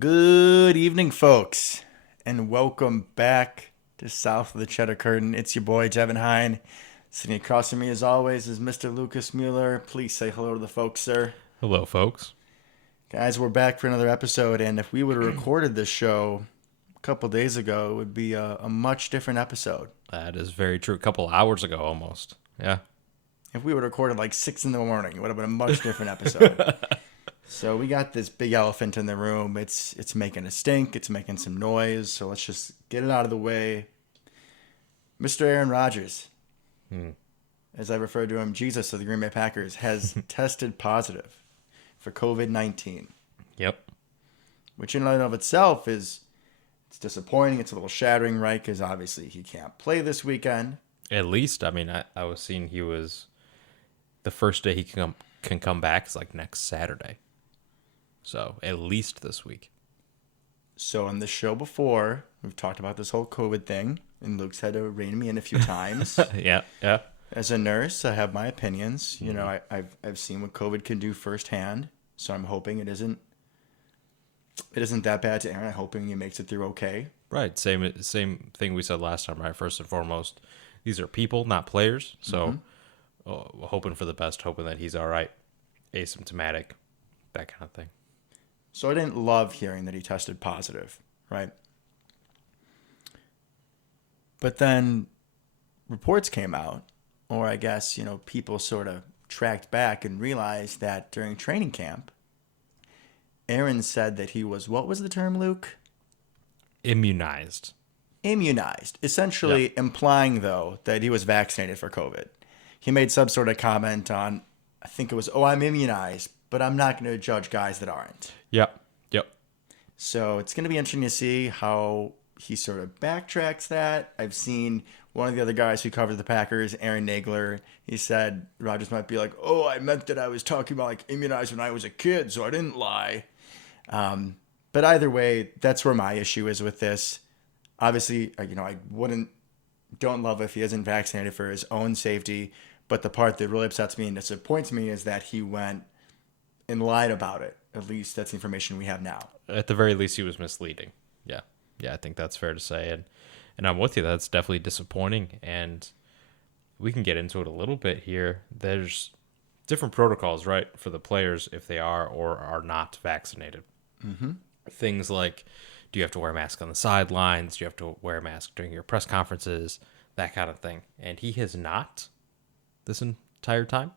Good evening, folks, and welcome back to South of the Cheddar Curtain. It's your boy, Devin Hine. Sitting across from me, as always, is Mr. Lucas Mueller. Please say hello to the folks, sir. Hello, folks. Guys, we're back for another episode, and if we would have recorded this show a couple days ago, it would be a much different episode. That is very true. A couple hours ago, almost. Yeah. If we would have recorded like 6 in the morning, it would have been a much different episode. So we got this big elephant in the room. It's making a stink. It's making some noise. So let's just get it out of the way. Mr. Aaron Rodgers, as I refer to him, Jesus of the Green Bay Packers, has tested positive for COVID-19, Yep. which in and of itself it's disappointing. It's a little shattering, right? Because obviously he can't play this weekend. At least, I was seeing he was the first day he can come back is like next Saturday. So at least this week. So on the show before, we've talked about this whole COVID thing, and Luke's had to rein me in a few times. Yeah. Yeah. As a nurse, I have my opinions. You know, I've seen what COVID can do firsthand. So I'm hoping it isn't that bad to Aaron. I'm hoping he makes it through okay. Right. Same thing we said last time. Right. First and foremost, these are people, not players. So hoping for the best, hoping that he's all right, asymptomatic, that kind of thing. So I didn't love hearing that he tested positive, right? But then reports came out, or I guess, people sort of tracked back and realized that during training camp, Aaron said that he was, what was the term, Luke? Immunized. Immunized, essentially implying, though, that he was vaccinated for COVID. He made some sort of comment on, I think it was, I'm immunized, but I'm not going to judge guys that aren't. Yep. Yep. So it's going to be interesting to see how he sort of backtracks that. I've seen one of the other guys who covered the Packers, Aaron Nagler. He said Rodgers might be like, I meant that I was talking about like immunized when I was a kid, so I didn't lie. But either way, that's where my issue is with this. Obviously, I don't love if he isn't vaccinated for his own safety. But the part that really upsets me and disappoints me is that he went and lied about it. At least that's the information we have now. At the very least, he was misleading. Yeah. Yeah, I think that's fair to say. And I'm with you. That's definitely disappointing. And we can get into it a little bit here. There's different protocols, right, for the players if they are or are not vaccinated. Mm-hmm. Things like, do you have to wear a mask on the sidelines? Do you have to wear a mask during your press conferences? That kind of thing. And he has not this entire time.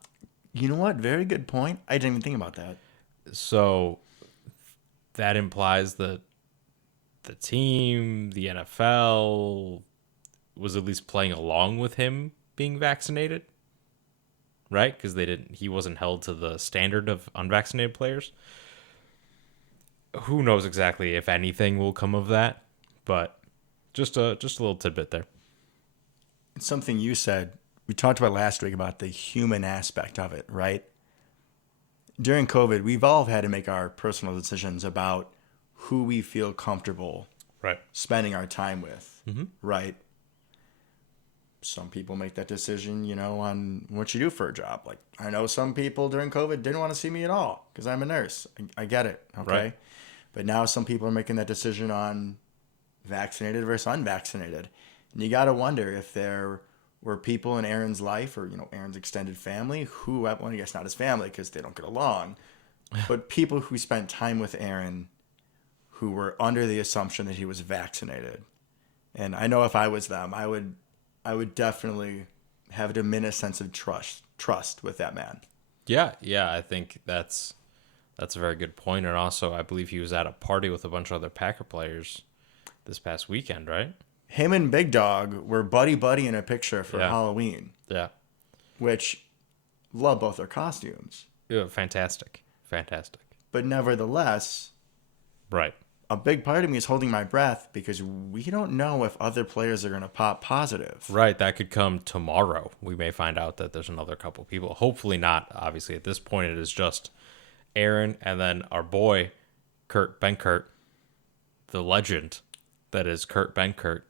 You know what? Very good point. I didn't even think about that. So that implies that the team, the NFL, was at least playing along with him being vaccinated, right? Because he wasn't held to the standard of unvaccinated players. Who knows exactly if anything will come of that, but just a little tidbit there. It's something you said. We talked about last week about the human aspect of it, right? During COVID, we've all had to make our personal decisions about who we feel comfortable spending our time with, right? Some people make that decision, on what you do for a job. Like, I know some people during COVID didn't want to see me at all because I'm a nurse. I get it, okay? Right. But now some people are making that decision on vaccinated versus unvaccinated. And you got to wonder if there were people in Aaron's life or, Aaron's extended family who, well, I guess not his family because they don't get along, but people who spent time with Aaron who were under the assumption that he was vaccinated. And I know if I was them, I would definitely have a diminished sense of trust with that man. Yeah, I think that's a very good point. And also, I believe he was at a party with a bunch of other Packer players this past weekend, right? Him and Big Dog were buddy in a picture for Halloween. Yeah. Which, love both their costumes. Yeah, fantastic. But nevertheless, right. A big part of me is holding my breath because we don't know if other players are going to pop positive. Right, that could come tomorrow. We may find out that there's another couple people. Hopefully not. Obviously, at this point, it is just Aaron and then our boy, Kurt Benkert, the legend that is Kurt Benkert.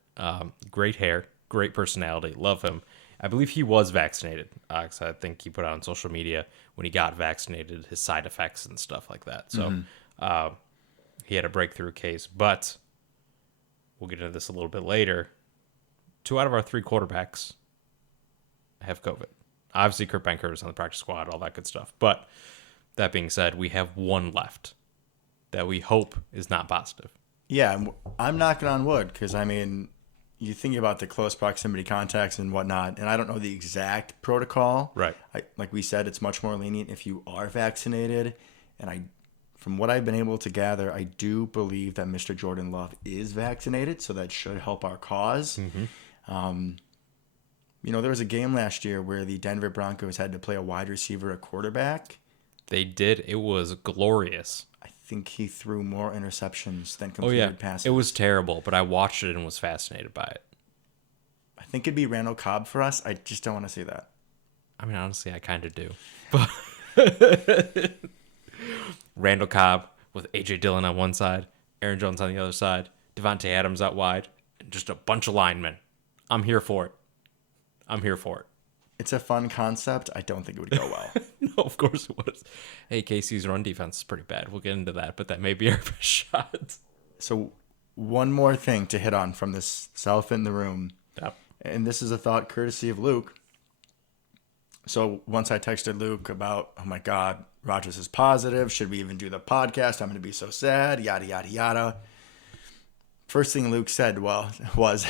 Great hair, great personality, love him. I believe he was vaccinated. Cause I think he put out on social media when he got vaccinated, his side effects and stuff like that. So he had a breakthrough case, but we'll get into this a little bit later. 2 out of our 3 quarterbacks have COVID. Obviously, Kurt Benkert is on the practice squad, all that good stuff. But that being said, we have 1 left that we hope is not positive. Yeah, I'm knocking on wood because, I mean, you think about the close proximity contacts and whatnot, and I don't know the exact protocol. Right. Like we said, it's much more lenient if you are vaccinated. And from what I've been able to gather, I do believe that Mr. Jordan Love is vaccinated, so that should help our cause. Mm-hmm. There was a game last year where the Denver Broncos had to play a wide receiver, a quarterback. They did. It was glorious. I think he threw more interceptions than completed passes. It was terrible, but I watched it and was fascinated by it. I think it'd be Randall Cobb for us. I just don't want to see that. I mean, honestly, I kind of do. But Randall Cobb with A.J. Dillon on one side, Aaron Jones on the other side, Devontae Adams out wide, and just a bunch of linemen. I'm here for it. It's a fun concept. I don't think it would go well. No, of course it was. Hey, KC's run defense is pretty bad. We'll get into that, but that may be our best shot. So one more thing to hit on from this elephant in the room. Yep. And this is a thought courtesy of Luke. So once I texted Luke about, oh my God, Rodgers is positive. Should we even do the podcast? I'm going to be so sad. Yada, yada, yada. First thing Luke said was,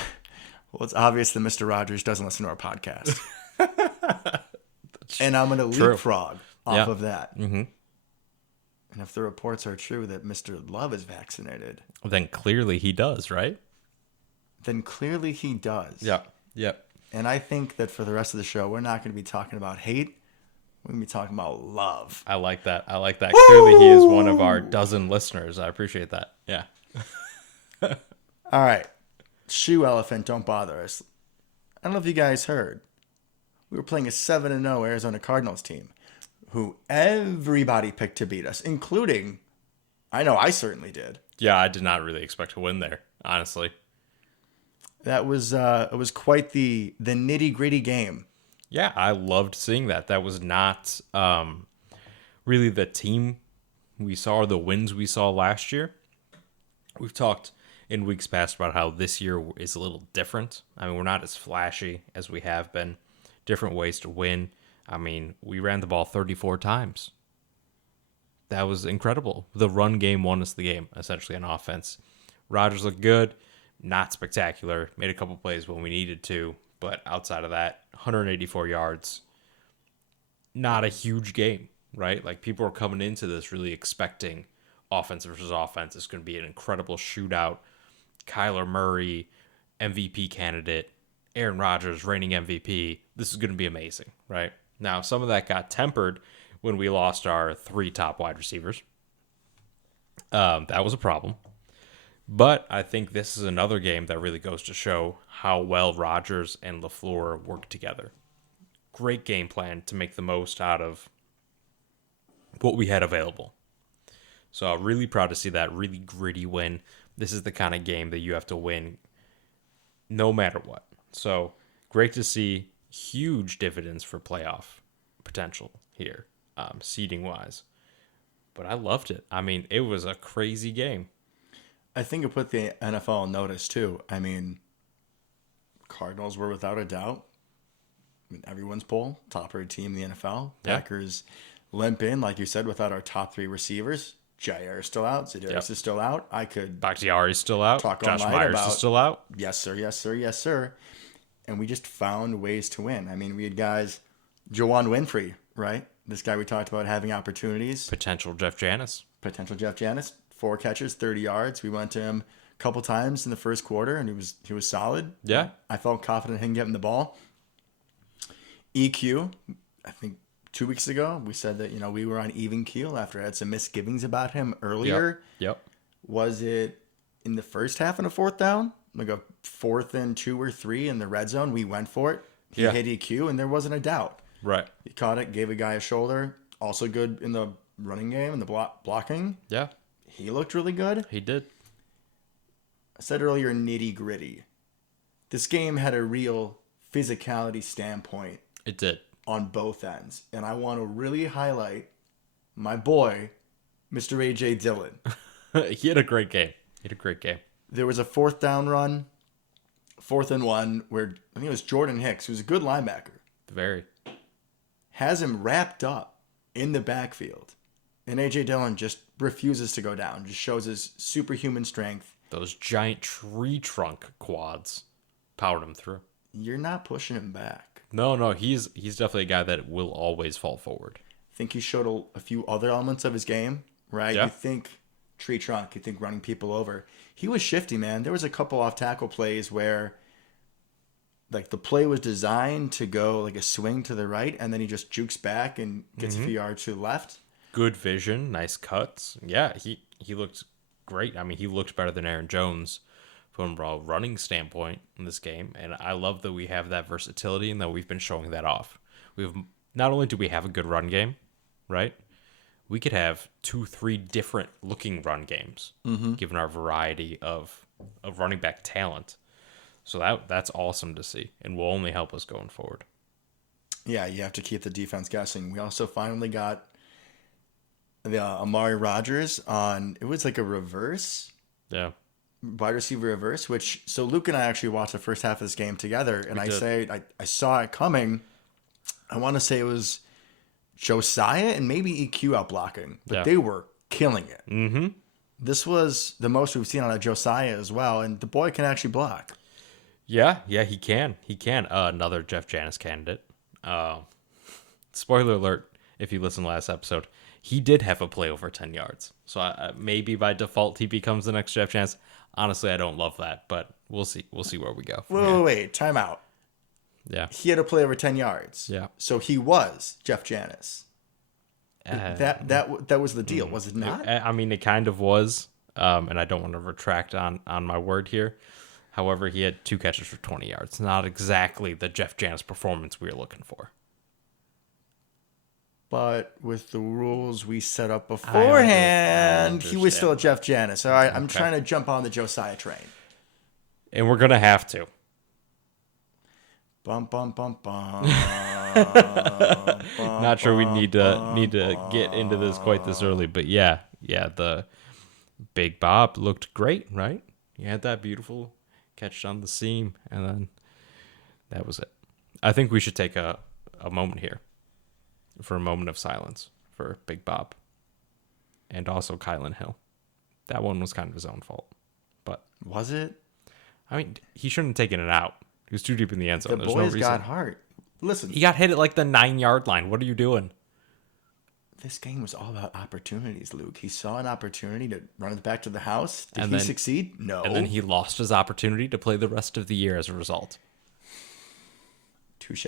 it's obvious that Mr. Rodgers doesn't listen to our podcast. And I'm going to leapfrog off of that. Mm-hmm. And if the reports are true that Mr. Love is vaccinated, then clearly he does, right? Then clearly he does. Yep. And I think that for the rest of the show, we're not going to be talking about hate. We're going to be talking about love. I like that. Woo! Clearly he is one of our dozen listeners. I appreciate that. Yeah. All right. Shoe elephant, don't bother us. I don't know if you guys heard. We were playing a 7-0 Arizona Cardinals team who everybody picked to beat us, including, I know I certainly did. Yeah, I did not really expect to win there, honestly. That was it was quite the nitty-gritty game. Yeah, I loved seeing that. That was not really the team we saw or the wins we saw last year. We've talked in weeks past about how this year is a little different. I mean, we're not as flashy as we have been. Different ways to win. I mean, we ran the ball 34 times. That was incredible. The run game won us the game, essentially, on offense. Rodgers looked good, not spectacular. Made a couple plays when we needed to, but outside of that, 184 yards. Not a huge game, right? Like, people are coming into this really expecting offense versus offense. It's going to be an incredible shootout. Kyler Murray, MVP candidate. Aaron Rodgers, reigning MVP. This is going to be amazing, right? Now, some of that got tempered when we lost our 3 top wide receivers. That was a problem. But I think this is another game that really goes to show how well Rodgers and LaFleur work together. Great game plan to make the most out of what we had available. So I'm really proud to see that really gritty win. This is the kind of game that you have to win no matter what. So great to see huge dividends for playoff potential here, seeding wise. But I loved it. I mean, it was a crazy game. I think it put the NFL on notice too. I mean, Cardinals were without a doubt, everyone's poll, top-rated team in the NFL. Yeah. Packers limp in, like you said, without our top 3 receivers. Jair is still out. Zedarius is still out. I could Bakhtiari's still out. talk Josh all night Myers about is still out. Yes, sir. Yes, sir. Yes, sir. And we just found ways to win. I mean, we had guys, Juwan Winfrey, right? This guy we talked about having opportunities. Potential Jeff Janis. 4 catches, 30 yards. We went to him a couple times in the first quarter, and he was solid. Yeah. I felt confident in him getting the ball. EQ, I think 2 weeks ago, we said that, we were on even keel after I had some misgivings about him earlier. Yep. Was it in the first half in a 4th down? Like a 4th and 2 or 3 in the red zone? We went for it. He hit EQ, and there wasn't a doubt. Right. He caught it, gave a guy a shoulder. Also good in the running game and the blocking. Yeah. He looked really good. He did. I said earlier, nitty gritty. This game had a real physicality standpoint. It did. On both ends. And I want to really highlight my boy, Mr. A.J. Dillon. He had a great game. There was a 4th down run, 4th and 1, where I think it was Jordan Hicks, who's a good linebacker, Very. has him wrapped up in the backfield. And A.J. Dillon just refuses to go down, just shows his superhuman strength. Those giant tree trunk quads powered him through. You're not pushing him back. No, he's definitely a guy that will always fall forward. I think he showed a few other elements of his game, right? Yeah. You think tree trunk, you think running people over. He was shifty, man. There was a couple off tackle plays where like the play was designed to go like a swing to the right, and then he just jukes back and gets a few yards to the left. Good vision, nice cuts. Yeah, he looked great. I mean, he looked better than Aaron Jones from a running standpoint in this game, and I love that we have that versatility and that we've been showing that off. We've not only do we have a good run game, right? We could have 2-3 different looking run games, given our variety of running back talent. So that's awesome to see, and will only help us going forward. Yeah, you have to keep the defense guessing. We also finally got the Aaron Rodgers on. It was like a reverse, Yeah, wide receiver reverse. So Luke and I actually watched the first half of this game together, and I saw it coming. I want to say it was Josiah and maybe EQ out blocking, but they were killing it. Mm-hmm. This was the most we've seen out of Josiah as well, and the boy can actually block. Yeah, he can. Another Jeff Janis candidate. Spoiler alert, if you listened to last episode, he did have a play over 10 yards. So maybe by default he becomes the next Jeff Janis. Honestly, I don't love that, but we'll see. We'll see where we go. Wait, time out. Yeah. He had a play over 10 yards. Yeah. So he was Jeff Janis. That was the deal, was it not? I mean, it kind of was, and I don't want to retract on my word here. However, he had 2 catches for 20 yards. Not exactly the Jeff Janis performance we were looking for. But with the rules we set up beforehand, he was still Jeff Janis. All right, I'm trying to jump on the Josiah train. And we're going to have to. Bum, bum, bum, bum. Not sure we need to get into this quite this early, but yeah, the Big Bob looked great, right? He had that beautiful catch on the seam, and then that was it. I think we should take a moment here for a moment of silence for Big Bob and also Kylan Hill. That one was kind of his own fault, but Was it? I mean, he shouldn't have taken it out. He was too deep in the end zone. The There's no boy's reason. got heart. Listen, He got hit at like the 9-yard line. What are you doing? this game was all about opportunities, Luke. He saw an opportunity to run it back to the house. Did And he then- succeed? No. And then he lost his opportunity to play the rest of the year as a result. Touche.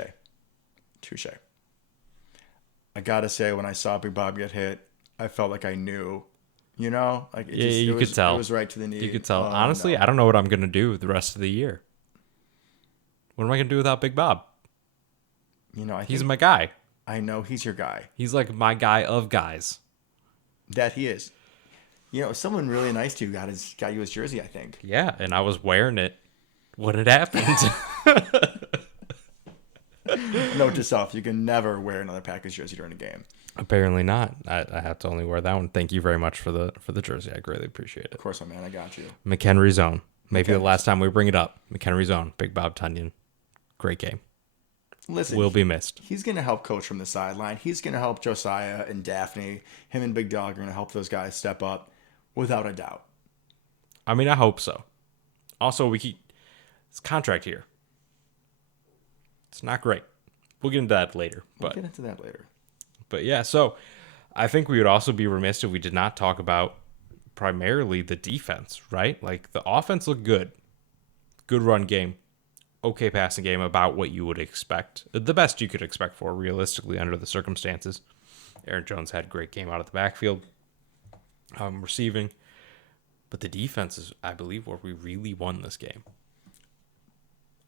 I gotta say, when I saw Big Bob get hit, I felt like I knew. You know, like You could tell. It was right to the knee. You could tell. Oh, Honestly, no. I don't know what I'm going to do the rest of the year. What am I going to do without Big Bob? You know, He's my guy. I know he's your guy. He's like my guy of guys. That he is. You know, someone really nice to you got you his jersey, I think. Yeah, and I was wearing it when it happened. Note to self, you can never wear another Packers jersey during a game. Apparently not. I have to only wear that one. Thank you very much for the jersey. I greatly appreciate it. Of course, my man, I got you. McHenry Zone. Maybe the McHenry. last time we bring it up. McHenry Zone. Big Bob Tunyon. Great game. Listen, Will be missed. He's going to help coach from the sideline. He's going to help Josiah and Daphne. Him and Big Dog are going to help those guys step up, without a doubt. I mean, I hope so. Also, it's contract here. It's not great. We'll get into that later. We'll get into that later. But yeah, so I think we would also be remiss if we did not talk about primarily the defense, right? Like the offense looked good. Good run game. Okay passing game, about what you would expect. The best you could expect for realistically under the circumstances. Aaron Jones had a great game out of the backfield. Receiving. But the defense is, I believe, where we really won this game.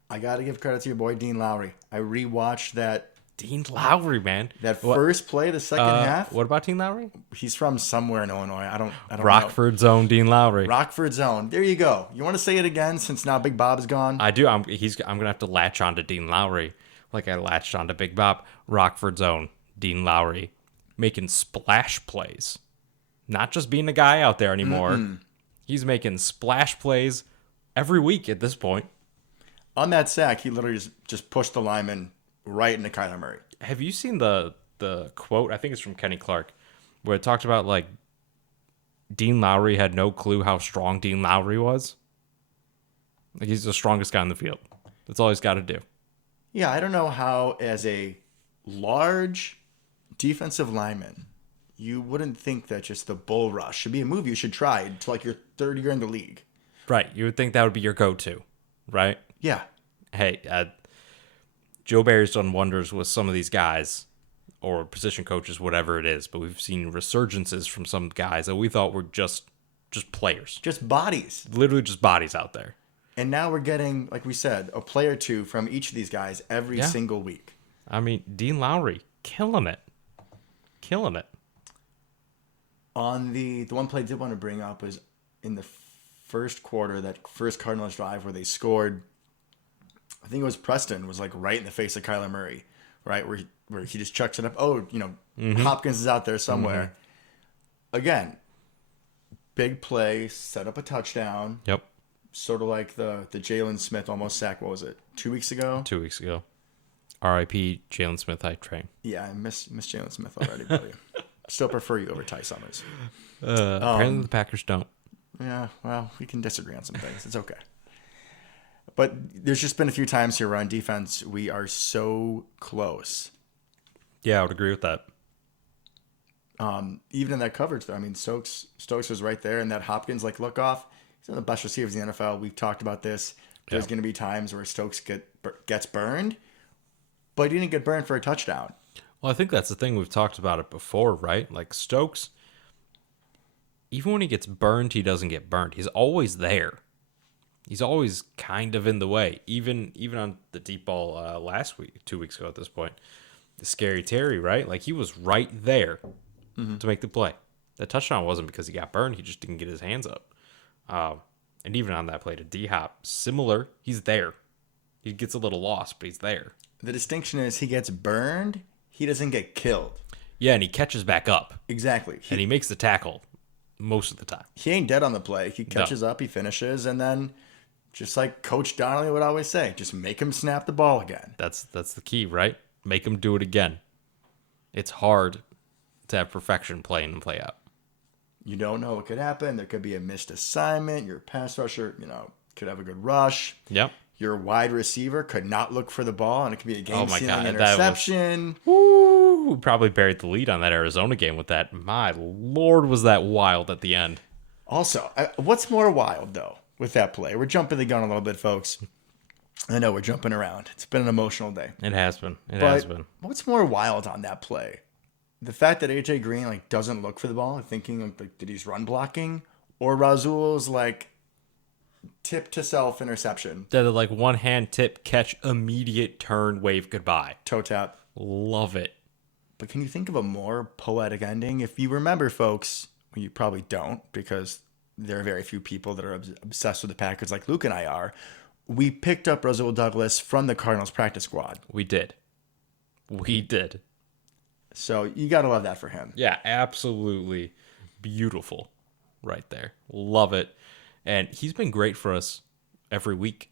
I got to give credit to your boy, Dean Lowry. I rewatched that Dean Lowry, man. first play, the second half. What about Dean Lowry? He's from somewhere in Illinois. I don't know. Rockford Zone, Dean Lowry. Rockford Zone. There you go. You want to say it again since now Big Bob's gone? I do. I'm gonna have to latch on to Dean Lowry like I latched on to Big Bob. Rockford Zone, Dean Lowry, making splash plays not just being a guy out there anymore. He's making splash plays every week at this point. On that sack, he literally just pushed the lineman right into Kyler Murray. Have you seen the quote? I think it's from Kenny Clark, where it talked about like Dean Lowry had no clue how strong Dean Lowry was. Like he's the strongest guy in the field. That's all he's got to do. Yeah, I don't know how, as a large defensive lineman, you wouldn't think that just the bull rush should be a move you should try until like your third year in the league. Right. You would think that would be your go-to, right? Yeah. Hey, Joe Barry's done wonders with some of these guys or position coaches, whatever it is, but we've seen resurgences from some guys that we thought were just players. Just bodies. Literally just bodies out there. And now we're getting, like we said, a play or two from each of these guys every single week. I mean, Dean Lowry, killing it. Killing it. On the one play I did want to bring up was in the first quarter, that first Cardinals drive where they scored. I think it was Preston was like right in the face of Kyler Murray, right? Where he just chucks it up. Oh, Hopkins is out there somewhere. Again, big play, set up a touchdown. Yep. Sort of like the Jalen Smith almost sack. What was it? 2 weeks ago? 2 weeks ago. R.I.P. Jalen Smith hype train. Yeah, I miss Jalen Smith already, buddy. Still prefer you over Ty Summers. Apparently the Packers don't. Yeah, well, we can disagree on some things. It's okay. But there's just been a few times here where on defense we are so close. Yeah, I would agree with that. Even in that coverage, though, I mean, Stokes was right there, and that Hopkins like look off. He's one of the best receivers in the NFL. We've talked about this. There's going to be times where Stokes gets burned, but he didn't get burned for a touchdown. Well, I think that's the thing. We've talked about it before, right? Like Stokes, even when he gets burned, he doesn't get burned. He's always there. He's always kind of in the way. Even on the deep ball last week, 2 weeks ago at this point, the scary Terry, right? Like he was right there to make the play. The touchdown wasn't because he got burned. He just didn't get his hands up. And even on that play to D-Hop, similar. He's there. He gets a little lost, but he's there. The distinction is he gets burned. He doesn't get killed. Yeah, and he catches back up. Exactly. And he makes the tackle most of the time. He ain't dead on the play. He catches up, he finishes, and then just like Coach Donnelly would always say, just make him snap the ball again. That's the key, right? Make him do it again. It's hard to have perfection play in and play out. You don't know what could happen. There could be a missed assignment. Your pass rusher, could have a good rush. Yep. Your wide receiver could not look for the ball, and it could be a game-sealing interception. Woo! Probably buried the lead on that Arizona game with that. My Lord, was that wild at the end. Also, what's more wild, though, with that play? We're jumping the gun a little bit, folks. I know we're jumping around. It's been an emotional day. It has been. It has been. What's more wild on that play? The fact that AJ Green doesn't look for the ball, thinking that he's run blocking, or Rasul's tip to self interception. That one hand tip, catch, immediate turn, wave, goodbye. Toe tap. Love it. But can you think of a more poetic ending? If you remember, folks, well, you probably don't, because there are very few people that are obsessed with the Packers like Luke and I are. We picked up Rasul Douglas from the Cardinals practice squad. We did. So you got to love that for him. Yeah, absolutely beautiful right there. Love it. And he's been great for us every week.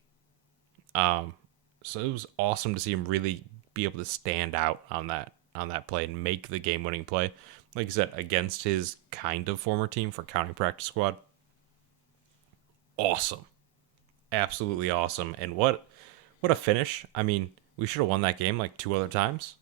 So it was awesome to see him really be able to stand out on that play and make the game-winning play. Like you said, against his kind of former team for counting practice squad. Awesome. Absolutely awesome. And what a finish. I mean, we should have won that game 2 other times.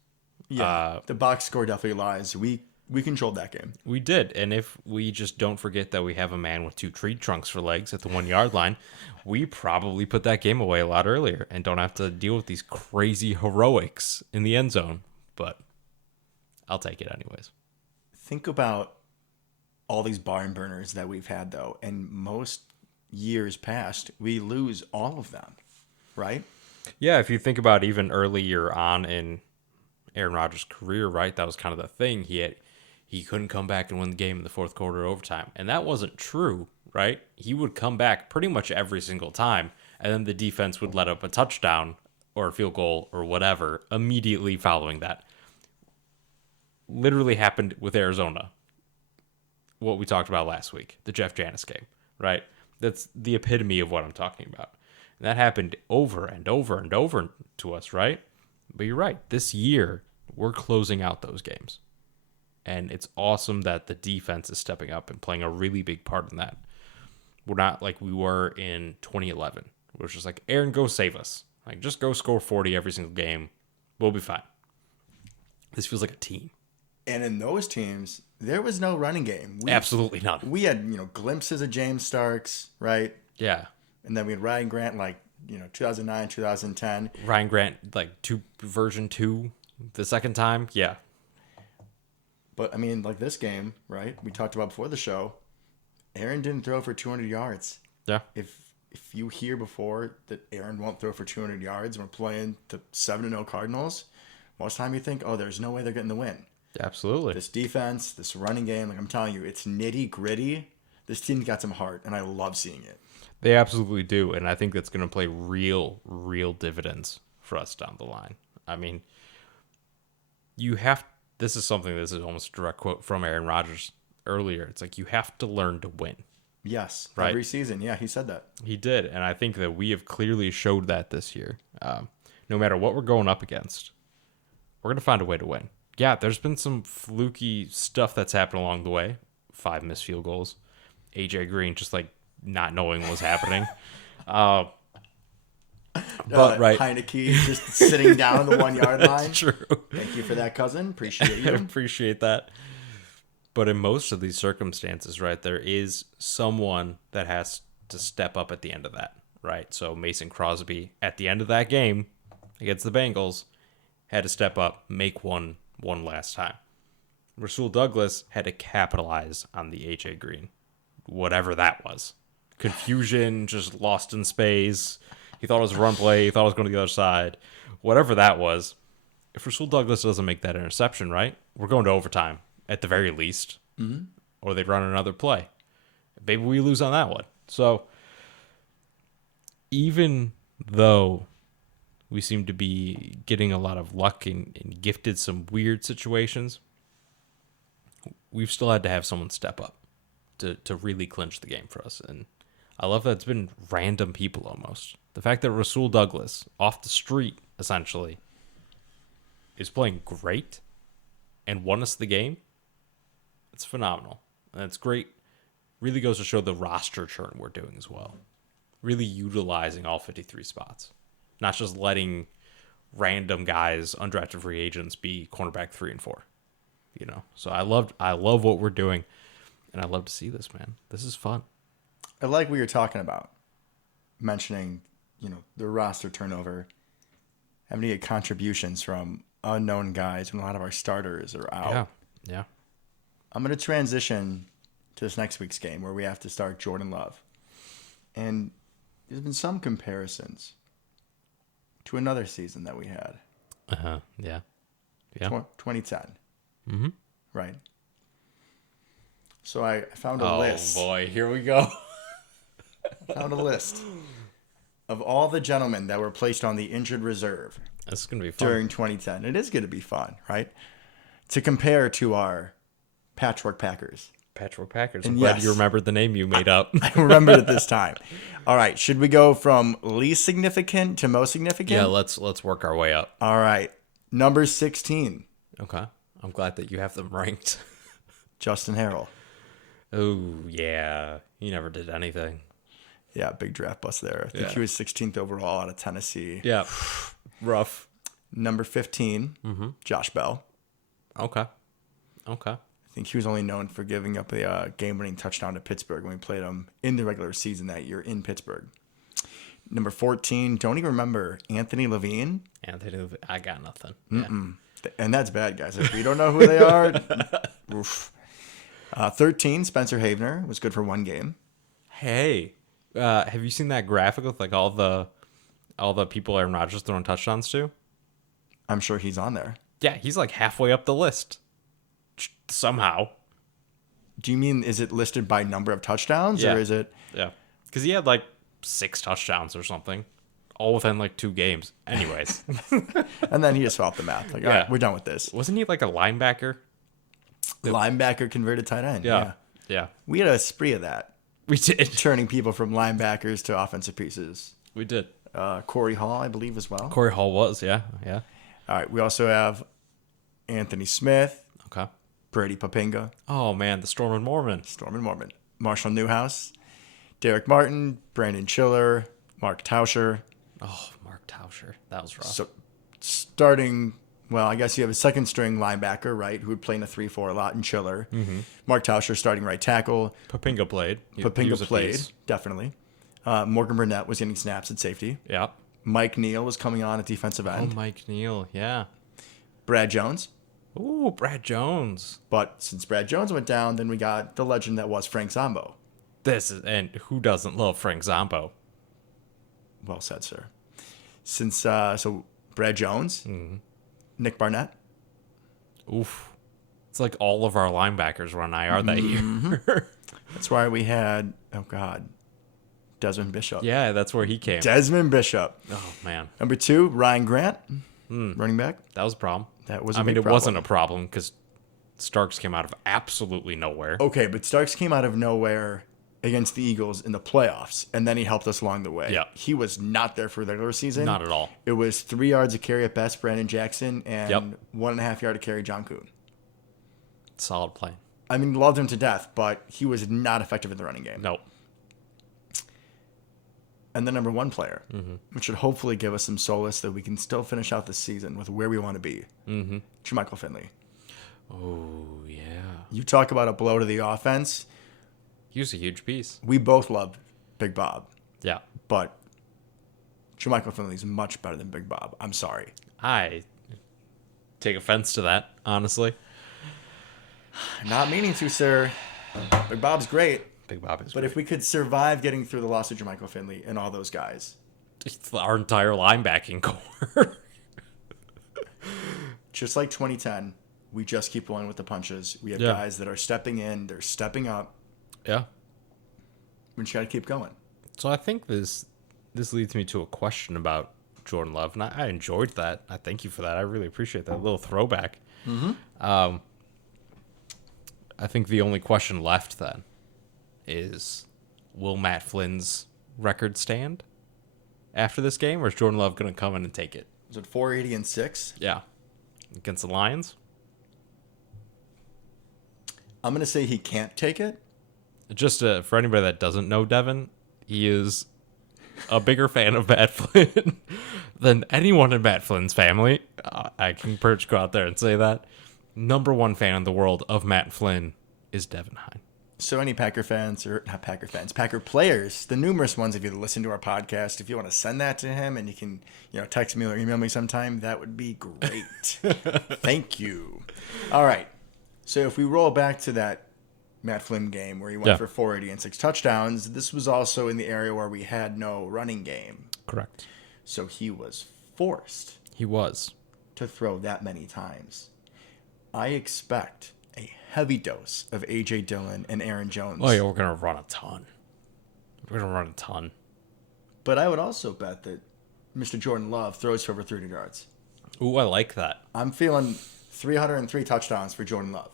Yeah, the box score definitely lies. We controlled that game. We did. And if we just don't forget that we have a man with 2 tree trunks for legs at the 1 yard line, we probably put that game away a lot earlier and don't have to deal with these crazy heroics in the end zone. But I'll take it anyways. Think about all these barn burners that we've had, though. And most years past, we lose all of them, right? Yeah, if you think about even earlier on in Aaron Rodgers' career, right, that was kind of the thing. He couldn't come back and win the game in the fourth quarter overtime. And that wasn't true, right? He would come back pretty much every single time, and then the defense would let up a touchdown or a field goal or whatever immediately following that. Literally happened with Arizona. what we talked about last week, the Jeff Janis game, right? That's the epitome of what I'm talking about. And that happened over and over and over to us, right? But you're right. This year, we're closing out those games. And it's awesome that the defense is stepping up and playing a really big part in that. We're not like we were in 2011. We're just like, Aaron, go save us. Like, just go score 40 every single game. We'll be fine. This feels like a team. And in those teams, there was no running game. Absolutely none. We had, glimpses of James Starks, right? Yeah. And then we had Ryan Grant, 2009, 2010. Ryan Grant, version 2, the second time. Yeah. But, this game, right? We talked about before the show. Aaron didn't throw for 200 yards. Yeah. If you hear before that Aaron won't throw for 200 yards and we're playing the 7-0 Cardinals, most of the time you think, oh, there's no way they're getting the win. Absolutely. This defense, this running game, I'm telling you, it's nitty gritty. This team's got some heart, and I love seeing it. They absolutely do, and I think that's going to play real dividends for us down the line. This is almost a direct quote from Aaron Rodgers earlier. It's like, you have to learn to win. Yes, right? Every season. Yeah, he said that. He did, and I think that we have clearly showed that this year. No matter what we're going up against, we're going to find a way to win. Yeah, there's been some fluky stuff that's happened along the way. 5 missed field goals. AJ Green just not knowing what was happening. But right, Heineke just sitting down on the 1 yard line. That's true. Thank you for that, cousin. Appreciate you. I appreciate that. But in most of these circumstances, right, there is someone that has to step up at the end of that, right? So Mason Crosby at the end of that game against the Bengals had to step up, make one last time. Rasul Douglas had to capitalize on the AJ Green, whatever that was. Confusion, just lost in space. He thought it was a run play. He thought it was going to the other side. Whatever that was. If Rasul Douglas doesn't make that interception, right, we're going to overtime at the very least. Mm-hmm. Or they'd run another play. Maybe we lose on that one. So even though we seem to be getting a lot of luck and gifted some weird situations, we've still had to have someone step up to really clinch the game for us. And I love that it's been random people almost. The fact that Rasul Douglas, off the street, essentially, is playing great and won us the game, it's phenomenal. And it's great. Really goes to show the roster churn we're doing as well. Really utilizing all 53 spots. Not just letting random guys, undrafted free agents, be cornerback 3 and 4. So I love what we're doing, and I love to see this, man. This is fun. I like what you're talking about, mentioning, the roster turnover, having to get contributions from unknown guys when a lot of our starters are out. Yeah. I'm going to transition to this next week's game where we have to start Jordan Love. And there's been some comparisons to another season that we had. Yeah. 2010. Mm-hmm. Right. So I found a list. Oh, boy. Here we go. I found a list of all the gentlemen that were placed on the injured reserve. This is going to be fun. During 2010. It is going to be fun, right? To compare to our Patchwork Packers. Patchwork Packers. I'm And glad yes, you remembered the name you made up. I remembered it this time. All right. Should we go from least significant to most significant? Yeah, let's work our way up. All right. Number 16. Okay. I'm glad that you have them ranked. Justin Harrell. Oh, yeah. He never did anything. Yeah, big draft bust there. I think he was 16th overall out of Tennessee. Yeah. Rough. Number 15, Josh Bell. Okay. I think he was only known for giving up a game-winning touchdown to Pittsburgh when we played them in the regular season that year in Pittsburgh. Number 14, don't even remember, Anthony Levine. I got nothing. Yeah. And that's bad, guys. If you don't know who they are, oof. 13, Spencer Havner was good for one game. Hey, have you seen that graphic with all the people Aaron Rodgers throwing touchdowns to? I'm sure he's on there. Yeah, he's halfway up the list. Somehow. Do you mean, is it listed by number of touchdowns, or is it? Yeah, because he had 6 touchdowns or something, all within 2 games. Anyways. And then he just fell off the map. All right, we're done with this. Wasn't he a linebacker? Linebacker converted tight end. Yeah. Yeah. We had a spree of that, We did. turning people from linebackers to offensive pieces. We did. Corey Hall, I believe, as well. Corey Hall was, yeah. All right. We also have Anthony Smith, Okay. Brady Papinga, Oh, man, the Storm and Mormon. Stormin Mormon, Marshall Newhouse, Derek Martin, Brandon Chiller, Mark Tauscher. Oh, Mark Tauscher. That was rough. So starting, well, I guess you have a second string linebacker, right, who would play in a 3-4 a lot in Chiller. Mm-hmm. Mark Tauscher starting right tackle. Papinga played. He Papinga was a played, piece. definitely. Morgan Burnett was getting snaps at safety. Yeah. Mike Neal was coming on at defensive Oh, end. Mike Neal. Yeah. Brad Jones. Ooh, Brad Jones. But since Brad Jones went down, then we got the legend that was Frank Zombo. And who doesn't love Frank Zombo? Well said, sir. Since so Brad Jones, Nick Barnett, Oof. It's like all of our linebackers were on IR that year. that's why we had Desmond Bishop. Yeah, that's where he came. Desmond Bishop. Oh, man. Number 2, Ryan Grant, running back. That was a problem. That was I a mean, big it problem. wasn't a problem because Starks came out of absolutely nowhere. Okay, but Starks came out of nowhere against the Eagles in the playoffs, and then he helped us along the way. Yeah. He was not there for the regular season. Not at all. It was 3 yards a carry at best, Brandon Jackson, and Yep. 1.5 yard a carry, John Kuhn. Solid play. I mean, loved him to death, but he was not effective in the running game. No. And the number 1 player, which should hopefully give us some solace that we can still finish out this season with where we want to be. Jermichael Finley. Oh, yeah. You talk about a blow to the offense. He was a huge piece. We both loved Big Bob, Yeah. but Jermichael Finley is much better than Big Bob. I'm sorry. I take offense to that, honestly. Not meaning to, sir. Big Bob's great. Big Bob is But if we could survive getting through the loss of Jermichael Finley and all those guys, it's our entire linebacking core. just like 2010, we just keep rolling with the punches. We have Yeah. guys that are stepping in, they're stepping up. Yeah. We just got to keep going. So I think this leads me to a question about Jordan Love, and I enjoyed that. I thank you for that. I really appreciate that little throwback. I think the only question left then is, will Matt Flynn's record stand after this game, or is Jordan Love going to come in and take it? Was it 480-6? Yeah. Against the Lions? I'm going to say he can't take it. Just for anybody that doesn't know Devin, he is a bigger fan of Matt Flynn than anyone in Matt Flynn's family. I can pretty much go out there and say that. Number 1 fan in the world of Matt Flynn is Devin Hine. So any Packer fans, or not Packer fans, Packer players, the numerous ones, if you listen to our podcast, if you want to send that to him and you can, text me or email me sometime, that would be great. Thank you. All right. So if we roll back to that Matt Flynn game where he went for 480 and 6 touchdowns, this was also in the area where we had no running game. Correct. So he was forced He was. to throw that many times. I expect a heavy dose of A.J. Dillon and Aaron Jones. Oh, yeah, we're going to run a ton. We're going to run a ton. But I would also bet that Mr. Jordan Love throws for over 300 yards. Ooh, I like that. I'm feeling 303 touchdowns for Jordan Love.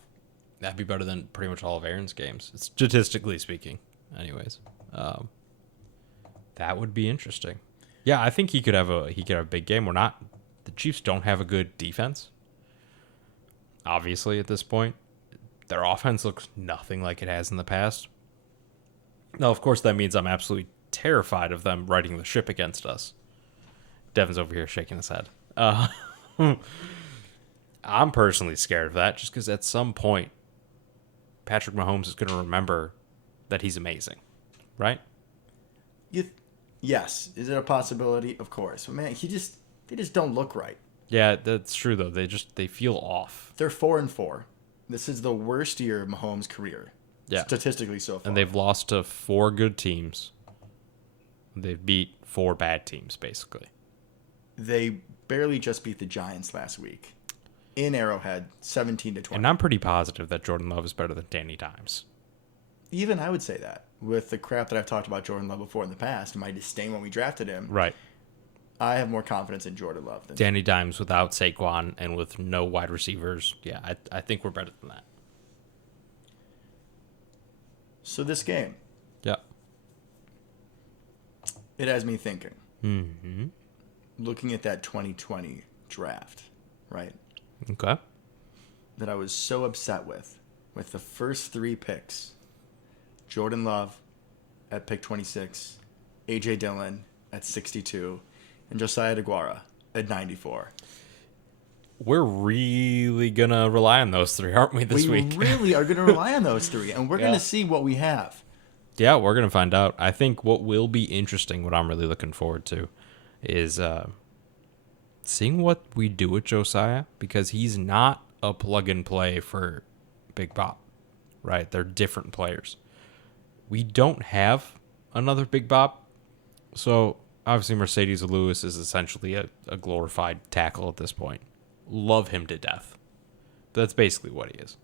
That'd be better than pretty much all of Aaron's games, statistically speaking. Anyways, that would be interesting. Yeah, I think he could have a big game. The Chiefs don't have a good defense. Obviously, at this point, their offense looks nothing like it has in the past. Now, of course, that means I'm absolutely terrified of them riding the ship against us. Devin's over here shaking his head. I'm personally scared of that just because at some point, Patrick Mahomes is going to remember that he's amazing, right? Yes. Is it a possibility? Of course. But man, they just don't look right. Yeah, that's true though. They feel off. They're 4-4. This is the worst year of Mahomes' career. Yeah. Statistically so far. And they've lost to 4 good teams. They've beat 4 bad teams, basically. They barely just beat the Giants last week in Arrowhead, 17-20. And I'm pretty positive that Jordan Love is better than Danny Dimes. Even I would say that. With the crap that I've talked about Jordan Love before in the past, my disdain when we drafted him, Right. I have more confidence in Jordan Love than Danny Dimes without Saquon and with no wide receivers. Yeah, I think we're better than that. So this game, Yeah. it has me thinking. Mm-hmm. Looking at that 2020 draft, right? Okay. That I was so upset with the first 3 picks. Jordan Love at pick 26, A.J. Dillon at 62, and Josiah DeGuara at 94. We're really going to rely on those 3, aren't we, this We week? really are going to rely on those 3, and we're going Yeah. to see what we have. Yeah, we're going to find out. I think what will be interesting, what I'm really looking forward to, is seeing what we do with Josiah, because he's not a plug-and-play for Big Bob, right? They're different players. We don't have another Big Bob, so obviously Mercedes Lewis is essentially a glorified tackle at this point. Love him to death. That's basically what he is.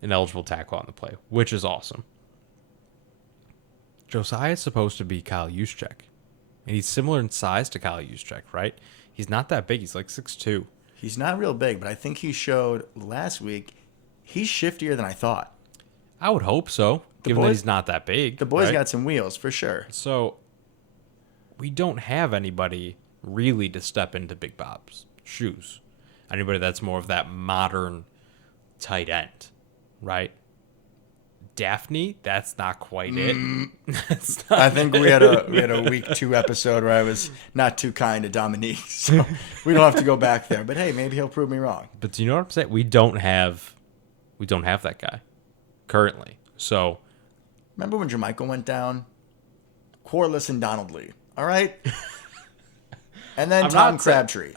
An eligible tackle on the play, which is awesome. Josiah is supposed to be Kyle Juszczyk, and he's similar in size to Kyle Juszczyk, right? He's not that big. He's like 6'2". He's not real big, but I think he showed last week he's shiftier than I thought. I would hope so, given that he's not that big. The boy's right? got some wheels, for sure. So we don't have anybody really to step into Big Bob's shoes. Anybody that's more of that modern tight end, right? Daphne, that's not quite it. That's not I think we had a week 2 episode where I was not too kind to Dominique, so we don't have to go back there. But hey, maybe he'll prove me wrong. But do you know what I'm saying? We don't have that guy currently. So Remember when Jermichael went down? Corliss and Donald Lee. All right? And then I'm Tom not saying- Crabtree.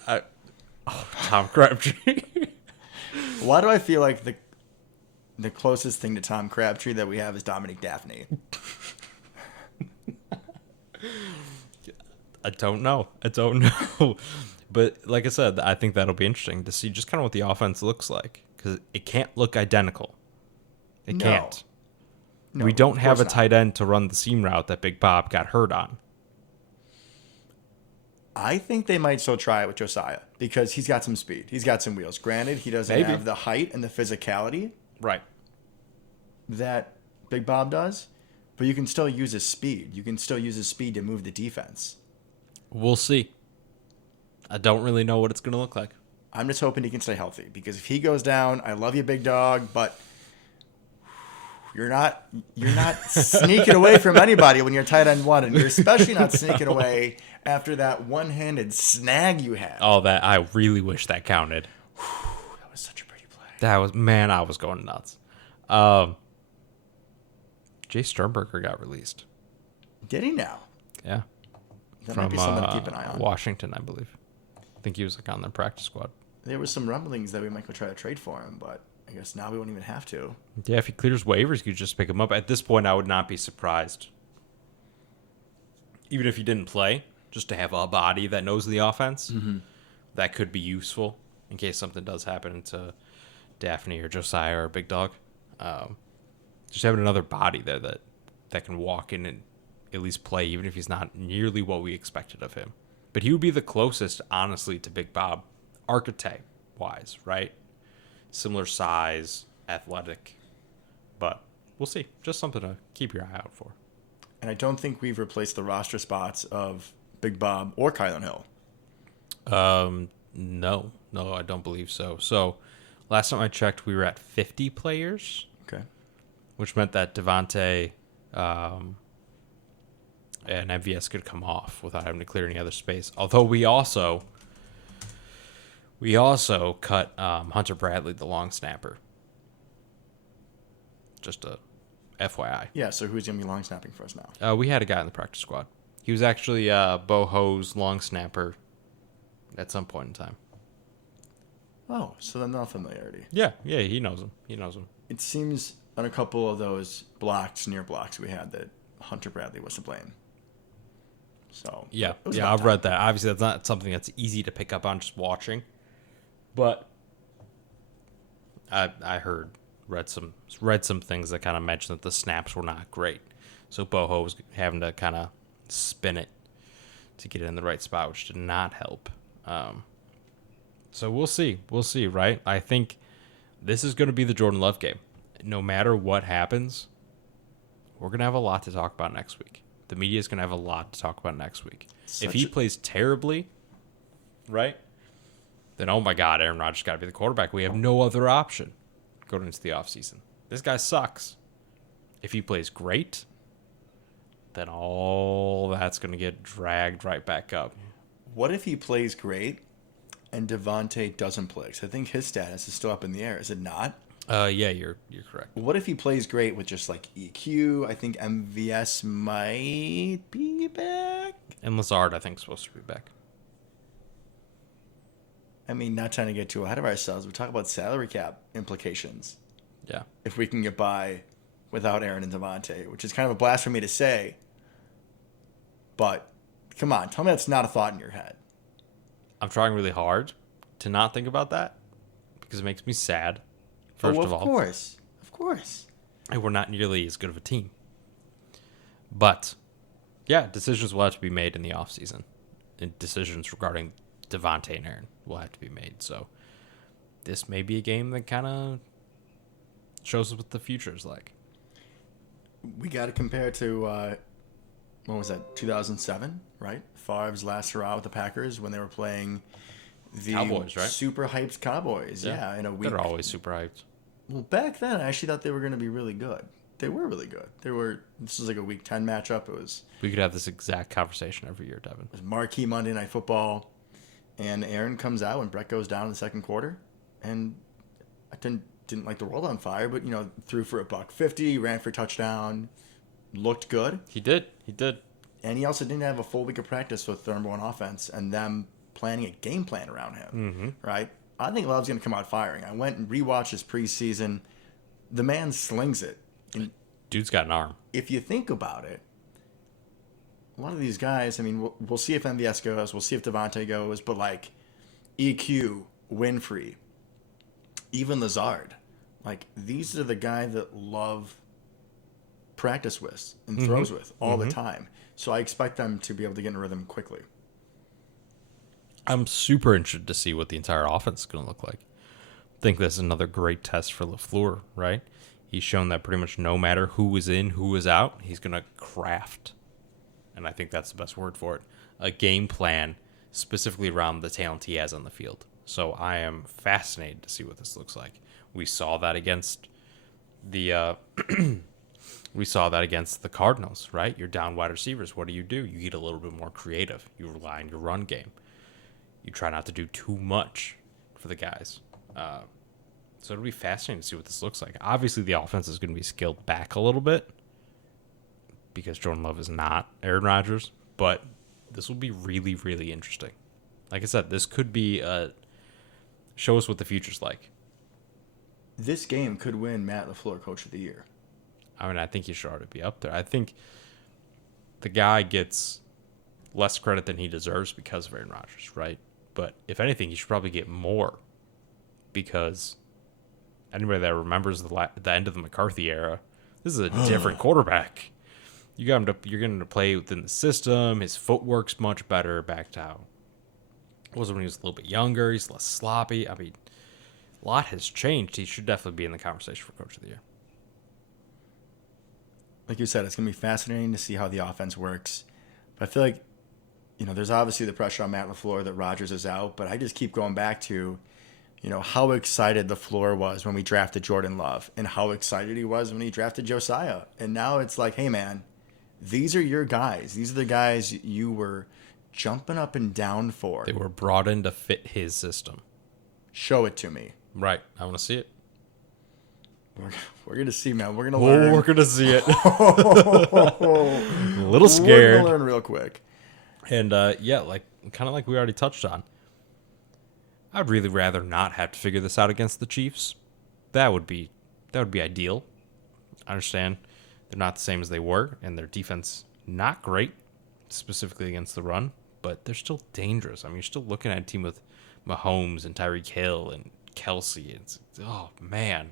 Tom Crabtree. Why do I feel like the closest thing to Tom Crabtree that we have is Dominique Daphne? I don't know. But like I said, I think that'll be interesting to see just kind of what the offense looks like, because it can't look identical. It No. can't. No, We don't of have a course not. tight end to run the seam route that Big Bob got hurt on. I think they might still try it with Josiah because he's got some speed. He's got some wheels. Granted, he doesn't Maybe. have the height and the physicality Right. that Big Bob does, but you can still use his speed. You can still use his speed to move the defense. We'll see. I don't really know what it's going to look like. I'm just hoping he can stay healthy because if he goes down, I love you, big dog, but you're not sneaking away from anybody when you're tight end 1, and you're especially not sneaking away after that one-handed snag you had. Oh, that I really wish that counted. That was such a pretty play. I was going nuts. Jay Sternberger got released. Did he now? Yeah. That might be something to keep an eye on. Washington, I believe. I think he was like on their practice squad. There was some rumblings that we might go try to trade for him, but I guess now we won't even have to. Yeah, if he clears waivers, you could just pick him up. At this point, I would not be surprised. Even if he didn't play, just to have a body that knows the offense, that could be useful in case something does happen to Daphne or Josiah or Big Dog. Just having another body there that can walk in and at least play, even if he's not nearly what we expected of him. But he would be the closest, honestly, to Big Bob, archetype-wise, right? Similar size, athletic. But we'll see. Just something to keep your eye out for. And I don't think we've replaced the roster spots of Big Bob or Kylan Hill. No, I don't believe so. So last time I checked, we were at 50 players, Okay. which meant that Devontae and MVS could come off without having to clear any other space. Although we also cut Hunter Bradley, the long snapper. Just a FYI. Yeah, so who's going to be long snapping for us now? We had a guy in the practice squad. He was actually Boho's long snapper at some point in time. Oh, so then no familiarity. Yeah, he knows him. It seems on a couple of those near blocks we had that Hunter Bradley was to blame. So Yeah, it was yeah, about I've time. read that. Obviously, that's not something that's easy to pick up on just watching, but I read some things that kind of mentioned that the snaps were not great, so Boho was having to kind of spin it to get it in the right spot, which did not help. So we'll see, right? I think this is going to be the Jordan Love game. No matter what happens, we're going to have a lot to talk about next week. The media is going to have a lot to talk about next week. If Such he a- plays terribly, right, then, oh my God, Aaron Rodgers got to be the quarterback. We have no other option going into the offseason. This guy sucks. If he plays great, then all that's going to get dragged right back up. What if he plays great and Devontae doesn't play? 'Cause I think his status is still up in the air. Is it not? Yeah, you're correct. What if he plays great with just like EQ? I think MVS might be back. And Lazard, I think, is supposed to be back. I mean, not trying to get too ahead of ourselves. We talk about salary cap implications. Yeah. If we can get by without Aaron and Devontae, which is kind of a blasphemy to say. But come on, tell me that's not a thought in your head. I'm trying really hard to not think about that because it makes me sad, first of all. Of course. Of course. And we're not nearly as good of a team. But, yeah, decisions will have to be made in the offseason. And decisions regarding Devontae and Aaron will have to be made. So this may be a game that kind of shows us what the future is like. We got to compare it to, what was that, 2007, right? Favre's last hurrah with the Packers when they were playing the Cowboys, right? super hyped Cowboys. Yeah, in a week. They're always super hyped. Well, back then, I actually thought they were going to be really good. They were really good. This was like a Week 10 matchup. It was We could have this exact conversation every year, Devin. marquee Monday Night Football. And Aaron comes out when Brett goes down in the second quarter. And I didn't like the world on fire, but, threw for $150, ran for a touchdown, looked good. He did. And he also didn't have a full week of practice with the number one offense and them planning a game plan around him, right? I think Love's going to come out firing. I went and rewatched his preseason. The man slings it. And Dude's got an arm. if you think about it, a lot of these guys, I mean, we'll see if MVS goes, we'll see if Devontae goes, but like EQ, Winfrey, even Lazard, like these are the guys that Love practice with and throws with all the time. So I expect them to be able to get in rhythm quickly. I'm super interested to see what the entire offense is going to look like. I think this is another great test for LaFleur, right? He's shown that pretty much no matter who is in, who is out, he's going to craft, and I think that's the best word for it, a game plan specifically around the talent he has on the field. So I am fascinated to see what this looks like. We saw that against the Cardinals, right? You're down wide receivers. What do? You get a little bit more creative. You rely on your run game. You try not to do too much for the guys. So it'll be fascinating to see what this looks like. Obviously, the offense is going to be scaled back a little bit because Jordan Love is not Aaron Rodgers, but this will be really, really interesting. Like I said, this could be show us what the future's like. This game could win Matt LaFleur Coach of the Year. I mean, I think he should already be up there. I think the guy gets less credit than he deserves because of Aaron Rodgers, right? But if anything, he should probably get more because anybody that remembers the end of the McCarthy era, this is a different quarterback. You're getting him to play within the system. His footwork's much better back to how it was when he was a little bit younger. He's less sloppy. I mean, a lot has changed. He should definitely be in the conversation for Coach of the Year. Like you said, it's going to be fascinating to see how the offense works. But I feel like, there's obviously the pressure on Matt LaFleur that Rodgers is out, but I just keep going back to, how excited LaFleur was when we drafted Jordan Love and how excited he was when he drafted Josiah. And now it's like, hey, man, these are your guys. These are the guys you were jumping up and down for. They were brought in to fit his system. Show it to me. Right. I want to see it. We're going to see, man. We're going to learn. We're going to see it. A little scared. We're going to learn real quick. And, kind of like we already touched on, I'd really rather not have to figure this out against the Chiefs. That would be ideal. I understand they're not the same as they were, and their defense not great, specifically against the run, but they're still dangerous. I mean, you're still looking at a team with Mahomes and Tyreek Hill and Kelsey. It's, oh, man.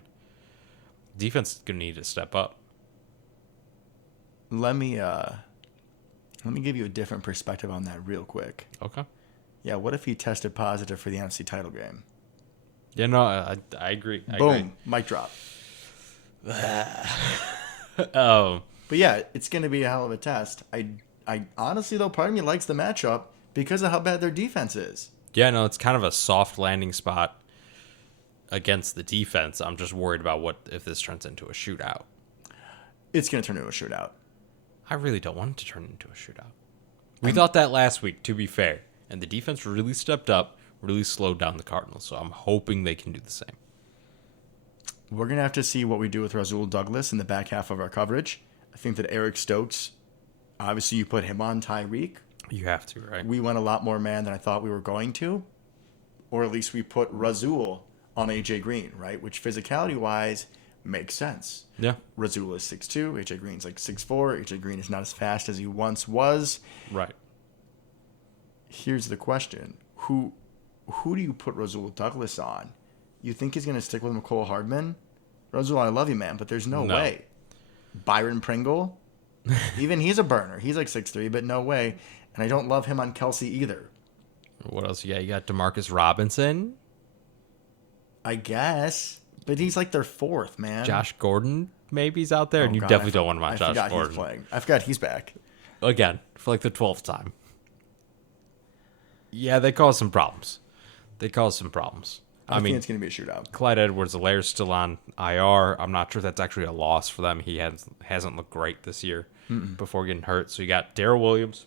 Defense is going to need to step up. Let me give you a different perspective on that real quick. Okay. Yeah, what if he tested positive for the NFC title game? Yeah, no, I agree. Boom, mic drop. But yeah, it's going to be a hell of a test. I honestly, though, part of me likes the matchup because of how bad their defense is. Yeah, no, it's kind of a soft landing spot against the defense. I'm just worried about what if this turns into a shootout. It's going to turn into a shootout. I really don't want it to turn into a shootout. We thought that last week, to be fair. And the defense really stepped up, really slowed down the Cardinals. So I'm hoping they can do the same. We're going to have to see what we do with Rasul Douglas in the back half of our coverage. I think that Eric Stokes, obviously you put him on Tyreek. You have to, right? We went a lot more man than I thought we were going to. Or at least we put Rasul on AJ Green, right? Which physicality-wise makes sense. Yeah. Rasul is 6'2", AJ Green's like 6'4". AJ Green is not as fast as he once was. Right. Here's the question. Who do you put Rasul Douglas on? You think he's going to stick with McCole Hardman? Rasul, I love you, man, but there's no way. Byron Pringle? Even he's a burner. He's like 6'3", but no way. And I don't love him on Kelsey either. What else you got? You got Demarcus Robinson? I guess. But he's like their fourth, man. Josh Gordon maybe he's out there, and you God, definitely don't want him on Josh Gordon. Gordon. He's playing. I forgot he's back. Again, for like the 12th time. Yeah, they caused some problems. I think it's going to be a shootout. Clyde Edwards-Helaire's still on IR. I'm not sure if that's actually a loss for them. He hasn't looked great this year before getting hurt. So you got Darrell Williams.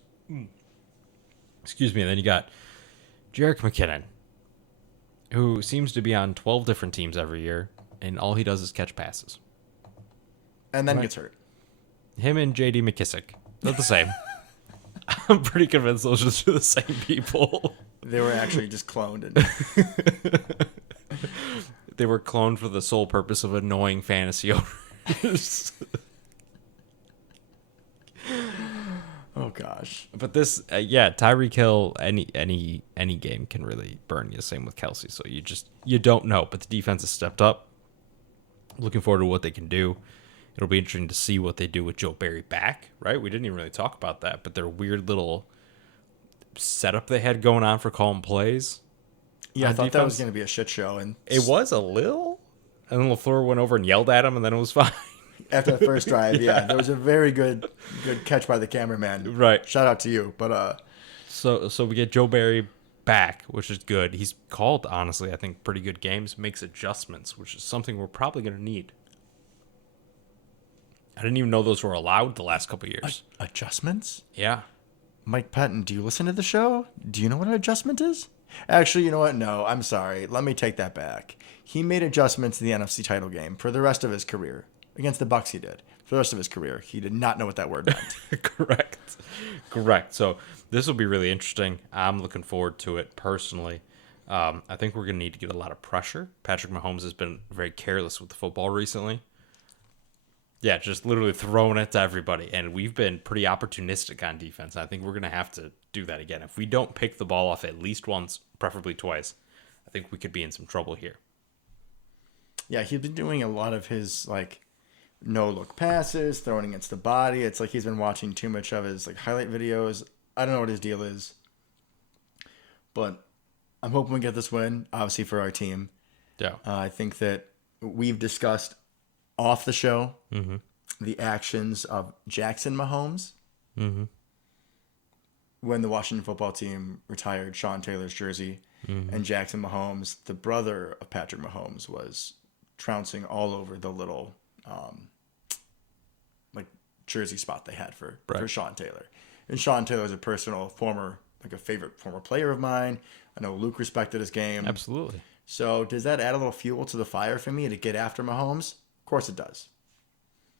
Excuse me. And then you got Jerick McKinnon, who seems to be on 12 different teams every year, and all he does is catch passes. And then gets hurt. Him and J.D. McKissick, they're the same. I'm pretty convinced those are the same people. They were actually just cloned. And They were cloned for the sole purpose of annoying fantasy owners. oh gosh. But this, Tyreek Hill, any game can really burn you. Same with Kelsey. So you don't know. But the defense has stepped up. Looking forward to what they can do. It'll be interesting to see what they do with Joe Barry back. Right? We didn't even really talk about that. But their weird little setup they had going on for calling plays. Yeah, I thought that was going to be a shit show, and it was a little. And then LaFleur went over and yelled at him, and then it was fine. After the first drive, yeah, there was a very good catch by the cameraman. Right. Shout out to you. But so we get Joe Barry back, which is good. He's called, honestly, I think pretty good games, makes adjustments, which is something we're probably going to need. I didn't even know those were allowed the last couple of years. Adjustments? Yeah. Mike Patton, do you listen to the show? Do you know what an adjustment is? Actually, you know what? No, I'm sorry. Let me take that back. He made adjustments in the NFC title game for the rest of his career. Against the Bucs he did. For the rest of his career, he did not know what that word meant. Correct. So this will be really interesting. I'm looking forward to it personally. I think we're going to need to get a lot of pressure. Patrick Mahomes has been very careless with the football recently. Yeah, just literally throwing it to everybody. And we've been pretty opportunistic on defense. I think we're going to have to do that again. If we don't pick the ball off at least once, preferably twice, I think we could be in some trouble here. Yeah, he's been doing a lot of his, no-look passes, throwing against the body. It's like he's been watching too much of his, highlight videos. I don't know what his deal is. But I'm hoping we get this win, obviously, for our team. Yeah. I think that we've discussed off the show the actions of Jackson Mahomes when the Washington football team retired Sean Taylor's jersey, and Jackson Mahomes, the brother of Patrick Mahomes, was trouncing all over the little jersey spot they had for Sean Taylor. And Sean Taylor is a personal a favorite former player of mine. I know Luke respected his game. Absolutely. So does that add a little fuel to the fire for me to get after Mahomes? Of course it does.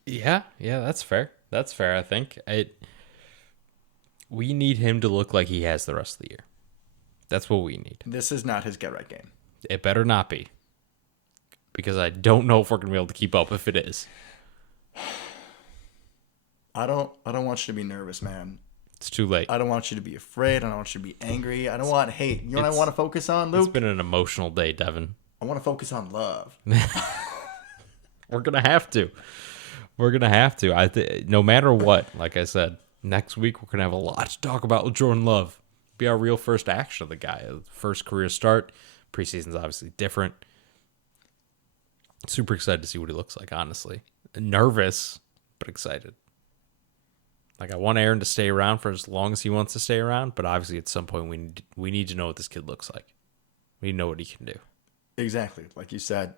Yeah, that's fair. That's fair, I think. We need him to look like he has the rest of the year. That's what we need. This is not his get-right game. It better not be. Because I don't know if we're going to be able to keep up if it is. I don't want you to be nervous, man. It's too late. I don't want you to be afraid. I don't want you to be angry. I don't want hate. You know what I want to focus on, Luke? It's been an emotional day, Devin. I want to focus on love. We're going to have to. No matter what, like I said, next week we're going to have a lot to talk about with Jordan Love. Be our real first action of the guy. First career start. Preseason's obviously different. Super excited to see what he looks like, honestly. Nervous, but excited. Like, I want Aaron to stay around for as long as he wants to stay around, but obviously at some point we need to know what this kid looks like. We know what he can do. Exactly. Like you said,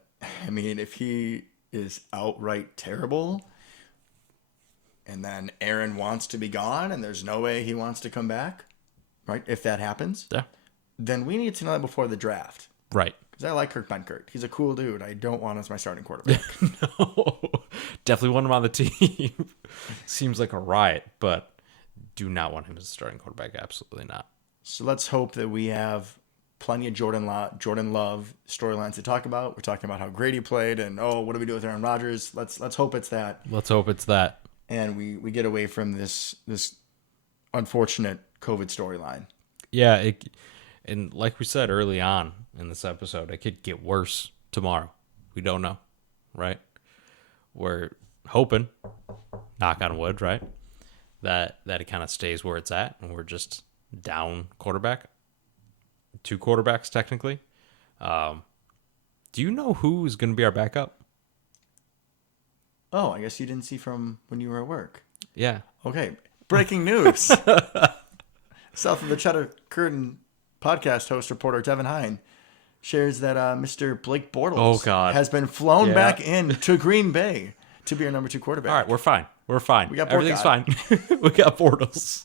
I mean, if he is outright terrible and then Aaron wants to be gone and there's no way he wants to come back, right? If that happens, Yeah. then we need to know that before the draft. Right. Because I like Kirk Benkert. He's a cool dude. I don't want him as my starting quarterback. No. Definitely want him on the team. Seems like a riot, but do not want him as a starting quarterback. Absolutely not. So let's hope that we have plenty of Jordan Love storylines to talk about. We're talking about how great he played and, what do we do with Aaron Rodgers? Let's hope it's that. Let's hope it's that. And we get away from this unfortunate COVID storyline. Yeah, and like we said early on in this episode, it could get worse tomorrow. We don't know, right? We're hoping, knock on wood, right, that it kind of stays where it's at, and we're just down quarterback, 2 quarterbacks technically. Do you know who's going to be our backup? Oh, I guess you didn't see from when you were at work. Yeah. Okay, breaking news. South of the Cheddar Curtain podcast host reporter Devin Hine shares that Mr. Blake Bortles has been flown back in to Green Bay to be our number 2 quarterback. All right, we're fine. We're fine. We got Everything's fine. We got Bortles.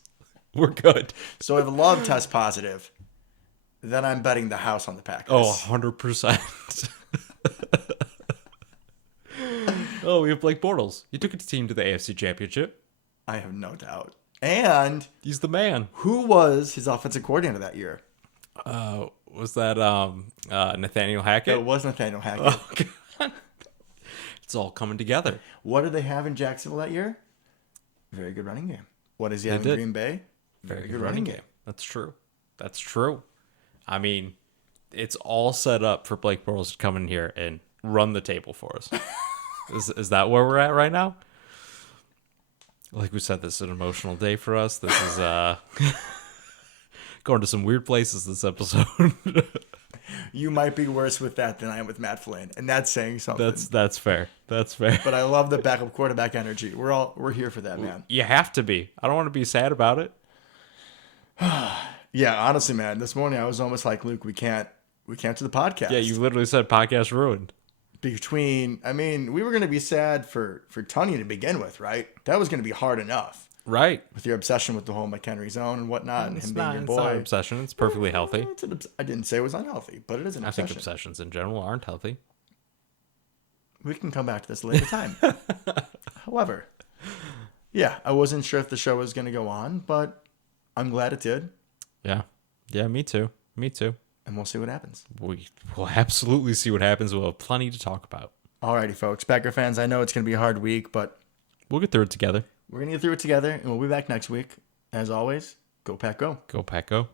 We're good. So if Love tests positive, then I'm betting the house on the Packers. Oh, 100%. Oh, we have Blake Bortles. He took his team to the AFC Championship. I have no doubt. And He's the man. who was his offensive coordinator that year? Was that Nathaniel Hackett? It was Nathaniel Hackett. Oh, God. It's all coming together. What did they have in Jacksonville that year? Very good running game. What does he have in Green Bay? Very good running game. That's true. That's true. I mean, it's all set up for Blake Bortles to come in here and run the table for us. Is that where we're at right now? Like we said, this is an emotional day for us. This is going to some weird places this episode. You might be worse with that than I am with Matt Flynn, and that's saying something. That's fair. That's fair. But I love the backup quarterback energy. We're here for that, man. You have to be. I don't want to be sad about it. Yeah, honestly, man. This morning I was almost like, Luke, we can't do the podcast. Yeah, you literally said podcast ruined. We were going to be sad for Tunney to begin with, right? That was going to be hard enough. Right. With your obsession with the whole McHenry zone and whatnot, and It's him not, being your it's boy. not an obsession. It's perfectly healthy. I didn't say it was unhealthy, but it is an I obsession. think obsessions in general aren't healthy. We can come back to this a later time. However, yeah, I wasn't sure if the show was going to go on, but I'm glad it did. Yeah. Yeah, me too. Me too. And we'll see what happens. We will absolutely see what happens. We'll have plenty to talk about. Alrighty, folks. Packer fans, I know it's going to be a hard week, but We'll get through it together. we're going to get through it together, and we'll be back next week. As always, go Pack Go. Go Pack Go.